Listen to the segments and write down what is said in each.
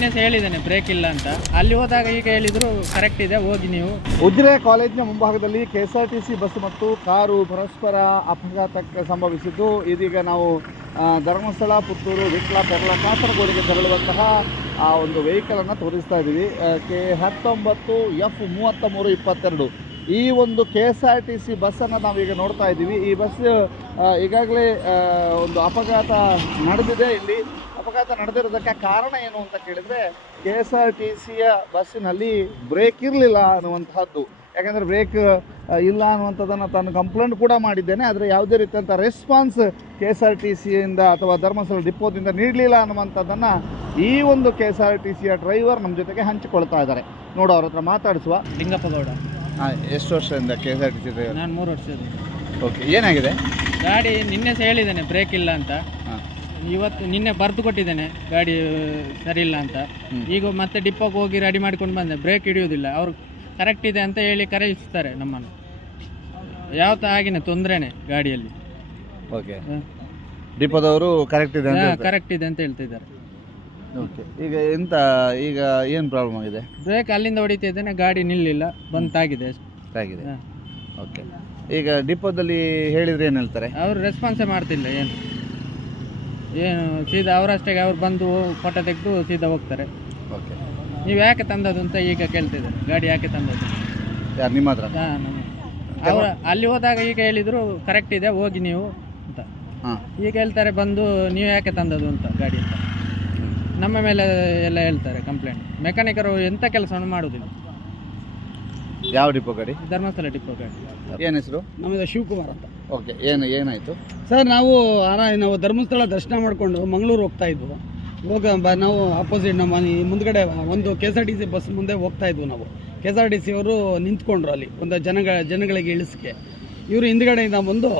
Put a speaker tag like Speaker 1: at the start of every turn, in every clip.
Speaker 1: ನಿನ್ನೆ ಹೇಳಿದ್ದಾನೆ ಬ್ರೇಕ್ ಇಲ್ಲ ಅಂತ. ಅಲ್ಲಿ ಹೋದಾಗ ಈಗ ಹೇಳಿದ್ರು ಕರೆಕ್ಟ್ ಇದೆ, ಹೋಗಿ ನೀವು.
Speaker 2: ಉಜಿರೆ ಕಾಲೇಜಿನ ಮುಂಭಾಗದಲ್ಲಿ ಕೆ ಎಸ್ ಬಸ್ ಮತ್ತು ಕಾರು ಪರಸ್ಪರ ಅಪಘಾತಕ್ಕೆ ಸಂಭವಿಸಿದ್ದು. ಇದೀಗ ನಾವು ಧರ್ಮಸ್ಥಳ, ಪುತ್ತೂರು, ವಿಟ್ಲ, ಪೆರ್ಲ, ಕಾಸರಗೋಡಿಗೆ ತೆರಳುವಂತಹ, ಆ, ಒಂದು ವೆಹಿಕಲನ್ನು ತೋರಿಸ್ತಾ ಇದ್ದೀವಿ. ಕೆ, ಹತ್ತೊಂಬತ್ತು ಎಫ್ ಮೂವತ್ತ ಮೂರು ಇಪ್ಪತ್ತೆರಡು. ಈ ಒಂದು K S R T C ಬಸ್ಸನ್ನು ನಾವೀಗ ನೋಡ್ತಾ ಇದ್ದೀವಿ. ಈ ಬಸ್ ಈಗಾಗಲೇ ಒಂದು ಅಪಘಾತ ನಡೆದಿದೆ ಇಲ್ಲಿ. ಅಪಘಾತ ನಡೆದಿರೋದಕ್ಕೆ ಕಾರಣ ಏನು ಅಂತ ಕೇಳಿದರೆ ಕೆ ಎಸ್ ಆರ್ ಟಿ ಸಿಯ ಬಸ್ಸಿನಲ್ಲಿ ಬ್ರೇಕ್ ಇರಲಿಲ್ಲ ಅನ್ನುವಂತಹದ್ದು. ಯಾಕಂದರೆ ಬ್ರೇಕ್ ಇಲ್ಲ ಅನ್ನುವಂಥದ್ದನ್ನು ತಾನು ಕಂಪ್ಲೇಂಟ್ ಕೂಡ ಮಾಡಿದ್ದೇನೆ. ಆದರೆ ಯಾವುದೇ ರೀತಿಯಂಥ response K S R T ಸಿಯಿಂದ ಅಥವಾ ಧರ್ಮಸ್ಥಳ ಡಿಪೋದಿಂದ ನೀಡಲಿಲ್ಲ ಅನ್ನುವಂಥದ್ದನ್ನು ಈ ಒಂದು ಕೆ ಎಸ್ ಆರ್ ಟಿ ಸಿಯ ಡ್ರೈವರ್ ನಮ್ಮ ಜೊತೆಗೆ ಹಂಚಿಕೊಳ್ತಾ ಇದ್ದಾರೆ. ನೋಡು ಅವ್ರ ಹತ್ರ ಮಾತಾಡಿಸುವ.
Speaker 1: ಲಿಂಗಪ್ಪಗೌಡ
Speaker 2: ಎಷ್ಟು ವರ್ಷದಿಂದ K S R T C driver
Speaker 1: ನಾನು ಮೂರು ವರ್ಷದಿಂದ.
Speaker 2: ಓಕೆ ಏನಾಗಿದೆ?
Speaker 1: ಗಾಡಿ ನಿನ್ನೆ ಸಹ ಹೇಳಿದ್ದೇನೆ ಬ್ರೇಕ್ ಇಲ್ಲ ಅಂತ.
Speaker 2: ಹಾಂ
Speaker 1: ಇವತ್ತು ನಿನ್ನೆ ಬರೆದು ಕೊಟ್ಟಿದ್ದೇನೆ ಗಾಡಿ ಸರಿ ಇಲ್ಲ ಅಂತ. ಈಗ ಮತ್ತೆ ಡಿಪ್ಪೋಗೆ ಹೋಗಿ ರೆಡಿ ಮಾಡ್ಕೊಂಡು ಬಂದೆ ಬ್ರೇಕ್ ಹಿಡಿಯೋದಿಲ್ಲ ಅವ್ರು ಕರೆಕ್ಟ್ ಇದೆ ಅಂತ ಹೇಳಿ ಕರೆಯಿಸ್ತಾರೆ ನಮ್ಮನ್ನು. ಯಾವತ್ತ ಆಗಿನ ತೊಂದರೆನೆ ಗಾಡಿಯಲ್ಲಿ.
Speaker 2: ಓಕೆ ಡಿಪೋದವರು ಕರೆಕ್ಟ್ ಇದೆ ಅಂತ ಹೇಳ್ತಾರೆ.
Speaker 1: ಕರೆಕ್ಟ್ ಇದೆ ಅಂತ ಹೇಳ್ತಿದ್ದಾರೆ.
Speaker 2: ಓಕೆ ಈಗ ಎಂತ ಈಗ ಏನು ಪ್ರಾಬ್ಲಮ್ ಆಗಿದೆ?
Speaker 1: ಬ್ರೇಕ್ ಅಲ್ಲಿಂದ ಹೊಡಿತಿದ್ದೇನೆ ಗಾಡಿ ನಿಲ್ಲಿಲ್ಲ ಬಂತಾಗಿದೆ
Speaker 2: ಆಗಿದೆ
Speaker 1: ಹಾ.
Speaker 2: ಓಕೆ ಈಗ ಡಿಪೋದಲ್ಲಿ ಹೇಳಿದ್ರೆ ಏನು ಹೇಳ್ತಾರೆ?
Speaker 1: ಅವರು ರೆಸ್ಪಾನ್ಸೇ ಮಾಡ್ತಿಲ್ಲ ಏನು? ಏನು ಸೀದಾ ಅವರಷ್ಟೇ ಅವ್ರು ಬಂದು ಫೋಟೋ ತೆಗೆದು ಸೀದಾ ಹೋಗ್ತಾರೆ.
Speaker 2: ಓಕೆ
Speaker 1: ನೀವು ಯಾಕೆ ತಂದದ್ದು ಅಂತ ಈಗ ಕೇಳ್ತಿದ್ದಾರೆ ಗಾಡಿ ಯಾಕೆ ತಂದದ್ದು?
Speaker 2: ಯಾರು ನಿಮ್ಮ ಹತ್ರ?
Speaker 1: ಹಾ, ನಮ್ಮ- ಅವ್ರ ಅಲ್ಲಿ ಹೋದಾಗ ಈಗ ಹೇಳಿದ್ರು ಕರೆಕ್ಟ್ ಇದೆ ಹೋಗಿ ನೀವು ಅಂತ.
Speaker 2: ಹಾಂ.
Speaker 1: ಈಗ ಹೇಳ್ತಾರೆ ಬಂದು ನೀವು ಯಾಕೆ ತಂದದ್ದು ಅಂತ ಗಾಡಿ ಅಂತ. ನಮ್ಮ ಮೇಲೆ ಎಲ್ಲ ಹೇಳ್ತಾರೆ ಕಂಪ್ಲೇಂಟ್ ಮೆಕ್ಯಾನಿಕರು ಎಂಥ ಕೆಲಸವನ್ನು ಮಾಡೋದಿಲ್ಲ.
Speaker 2: ಯಾವ ಡಿಪೋ ಗಾಡಿ?
Speaker 1: ಧರ್ಮಸ್ಥಳ ಡಿಪೋ ಗಾಡಿ.
Speaker 2: ಏನು ಹೆಸರು?
Speaker 3: ನಮ್ಮದು ಶಿವಕುಮಾರ್ ಅಂತ.
Speaker 2: ಓಕೆ ಏನು ಏನಾಯಿತು?
Speaker 3: ಸರ್ ನಾವು ಆರ ನಾವು ಧರ್ಮಸ್ಥಳ ದರ್ಶನ ಮಾಡಿಕೊಂಡು ಮಂಗಳೂರು ಹೋಗ್ತಾ ಇದ್ವು. ಹೋಗ ಬ ನಾವು ಆಪೋಸಿಟ್ ನಮ್ಮ ಮನೆ ಮುಂದ್ಗಡೆ ಒಂದು K S R T C bus ಮುಂದೆ ಹೋಗ್ತಾ ಇದ್ವು ನಾವು. K S R T C ಅವರು ನಿಂತ್ಕೊಂಡ್ರು ಅಲ್ಲಿ ಒಂದು ಜನಗಳ ಜನಗಳಿಗೆ ಇಳಿಸ್ಕೆ ಇವರು ಹಿಂದ್ಗಡೆಯಿಂದ ಬಂದು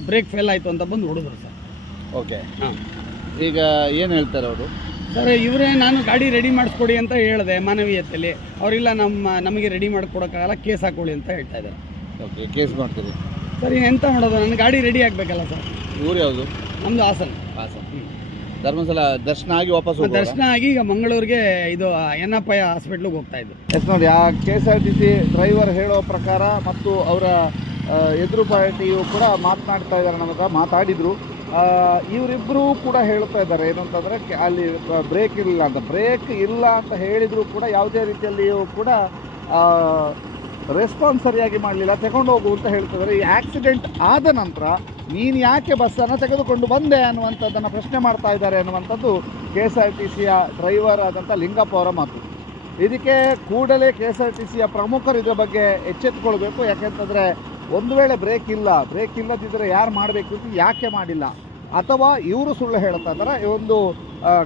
Speaker 3: ಬ್ರೇಕ್ ಫೇಲ್ ಆಯಿತು ಅಂತ ಬಂದು ಹೊಡೆದ್ರು ಸರ್.
Speaker 2: ಓಕೆ.
Speaker 3: ಹಾಂ.
Speaker 2: ಈಗ ಏನು ಹೇಳ್ತಾರೆ ಅವರು?
Speaker 3: ಸರ್ ಇವರೇ ನಾನು ಗಾಡಿ ರೆಡಿ ಮಾಡಿಸ್ಕೊಡಿ ಅಂತ ಹೇಳಿದೆ ಮಾನವೀಯತೆಯಲ್ಲಿ ಅವರಿಲ್ಲ ನಮ್ಮ ನಮಗೆ ರೆಡಿ ಮಾಡಿಕೊಡೋಕ್ಕಾಗಲ್ಲ ಕೇಸ್ ಹಾಕೊಳ್ಳಿ ಅಂತ ಹೇಳ್ತಾ ಇದ್ದಾರೆ.
Speaker 2: ಓಕೆ ಕೇಸ್ ಮಾಡ್ತೀರಿ.
Speaker 3: ಸರ್ ಎಂತ ಮಾಡೋದು? ನನ್ನ ಗಾಡಿ ರೆಡಿ ಆಗಬೇಕಲ್ಲ ಸರ್.
Speaker 2: ಊರು ಯಾವುದು?
Speaker 3: ನಮ್ದು ಹಾಸನ್.
Speaker 2: ಹಾಸನ್. ಧರ್ಮಸ್ಥಳ ದರ್ಶನ ಆಗಿ ವಾಪಸ್?
Speaker 3: ದರ್ಶನ ಆಗಿ ಈಗ ಮಂಗಳೂರಿಗೆ ಇದು ಎನ್ನಪ್ಪಯ್ಯ ಹಾಸ್ಪಿಟ್ಲಿಗೆ ಹೋಗ್ತಾ ಇದ್ದು.
Speaker 2: ಎಸ್ ನೋಡಿ ಆ K S R T C driver ಹೇಳೋ ಪ್ರಕಾರ ಮತ್ತು ಅವರ ಎದುರು ಪಾರ್ಟಿಯು ಕೂಡ ಮಾತನಾಡ್ತಾ ಇದ್ದಾರೆ ನಮ್ಮ ಮಾತಾಡಿದ್ರು. ಮಾತಾಡಿದರು ಇವರಿಬ್ಬರೂ ಕೂಡ ಹೇಳ್ತಾ ಇದ್ದಾರೆ ಏನು ಅಂತಂದರೆ ಅಲ್ಲಿ ಬ್ರೇಕ್ ಇರಲಿಲ್ಲ ಅಂತ. ಬ್ರೇಕ್ ಇಲ್ಲ ಅಂತ ಹೇಳಿದರೂ ಕೂಡ ಯಾವುದೇ ರೀತಿಯಲ್ಲಿಯೂ ಕೂಡ ರೆಸ್ಪಾನ್ಸ್ ಸರಿಯಾಗಿ ಮಾಡಲಿಲ್ಲ, ತಗೊಂಡು ಹೋಗು ಅಂತ ಹೇಳ್ತಿದ್ದಾರೆ. ಈ ಆಕ್ಸಿಡೆಂಟ್ ಆದ ನಂತರ ನೀನು ಯಾಕೆ ಬಸ್ಸನ್ನು ತೆಗೆದುಕೊಂಡು ಬಂದೆ ಅನ್ನುವಂಥದ್ದನ್ನು ಪ್ರಶ್ನೆ ಮಾಡ್ತಾ ಇದ್ದಾರೆ ಅನ್ನುವಂಥದ್ದು ಕೆ ಎಸ್ ಆರ್ ಟಿ ಸಿಯ ಡ್ರೈವರ್ ಆದಂಥ ಲಿಂಗಪ್ಪ ಅವರ ಮಾತು. ಇದಕ್ಕೆ ಕೂಡಲೇ ಕೆ ಎಸ್ ಆರ್ ಟಿ ಸಿಯ ಪ್ರಮುಖರು ಇದರ ಬಗ್ಗೆ ಎಚ್ಚೆತ್ತುಕೊಳ್ಬೇಕು ಯಾಕೆಂತಂದರೆ ಒಂದು ವೇಳೆ ಬ್ರೇಕ್ ಇಲ್ಲ ಬ್ರೇಕ್ ಇಲ್ಲದಿದ್ದರೆ ಯಾರು ಮಾಡಬೇಕು ಯಾಕೆ ಮಾಡಿಲ್ಲ? ಅಥವಾ ಇವರು ಸುಳ್ಳು ಹೇಳ್ತಾ ಇದ್ದಾರೆ? ಒಂದು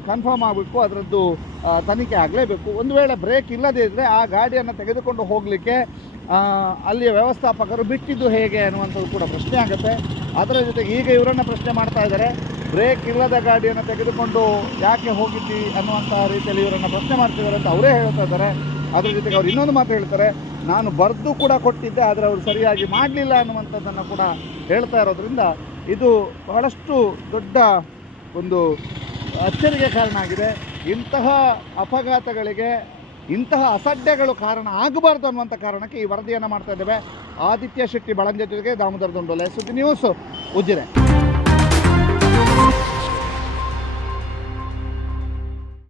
Speaker 2: ಕನ್ಫರ್ಮ್ ಆಗಬೇಕು, ಅದರದ್ದು ತನಿಖೆ ಆಗಲೇಬೇಕು. ಒಂದು ವೇಳೆ ಬ್ರೇಕ್ ಇಲ್ಲದೇ ಇದ್ದರೆ ಆ ಗಾಡಿಯನ್ನು ತೆಗೆದುಕೊಂಡು ಹೋಗಲಿಕ್ಕೆ ಅಲ್ಲಿಯ ವ್ಯವಸ್ಥಾಪಕರು ಬಿಟ್ಟಿದ್ದು ಹೇಗೆ ಅನ್ನುವಂಥದ್ದು ಕೂಡ ಪ್ರಶ್ನೆ ಆಗುತ್ತೆ. ಅದರ ಜೊತೆಗೆ ಈಗ ಇವರನ್ನು ಪ್ರಶ್ನೆ ಮಾಡ್ತಾ ಇದ್ದಾರೆ. ಬ್ರೇಕ್ ಇಲ್ಲದ ಗಾಡಿಯನ್ನು ತೆಗೆದುಕೊಂಡು ಯಾಕೆ ಹೋಗಿದ್ದಿ ಅನ್ನುವಂಥ ರೀತಿಯಲ್ಲಿ ಇವರನ್ನು ಪ್ರಶ್ನೆ ಮಾಡ್ತಿದ್ದಾರೆ ಅಂತ ಅವರೇ ಹೇಳ್ತಾ ಇದ್ದಾರೆ. ಅದರ ಜೊತೆಗೆ ಅವ್ರು ಇನ್ನೊಂದು ಮಾತು ಹೇಳ್ತಾರೆ, ನಾನು ಬರೆದು ಕೂಡ ಕೊಟ್ಟಿದ್ದೆ, ಆದರೆ ಅವರು ಸರಿಯಾಗಿ ಮಾಡಲಿಲ್ಲ ಅನ್ನುವಂಥದ್ದನ್ನು ಕೂಡ ಹೇಳ್ತಾ ಇರೋದ್ರಿಂದ ಇದು ಬಹಳಷ್ಟು ದೊಡ್ಡ ಒಂದು ಅಚ್ಚರಿಗೆ ಕಾರಣ ಆಗಿದೆ. ಇಂತಹ ಅಪಘಾತಗಳಿಗೆ, ಇಂತಹ ಅಸಡ್ಡೆಗಳು ಕಾರಣ ಆಗಬಾರ್ದು ಅನ್ನುವಂಥ ಕಾರಣಕ್ಕೆ ಈ ವರದಿಯನ್ನು ಮಾಡ್ತಾ ಇದ್ದೇವೆ. ಆದಿತ್ಯ ಶೆಟ್ಟಿ ಬಳಂಜೆ ಜೊತೆಗೆ ದಾಮೋದರ ದೊಂಡೋಲೆ ಸುದ್ದಿ ನ್ಯೂಸ್ ಉಜಿರೆ.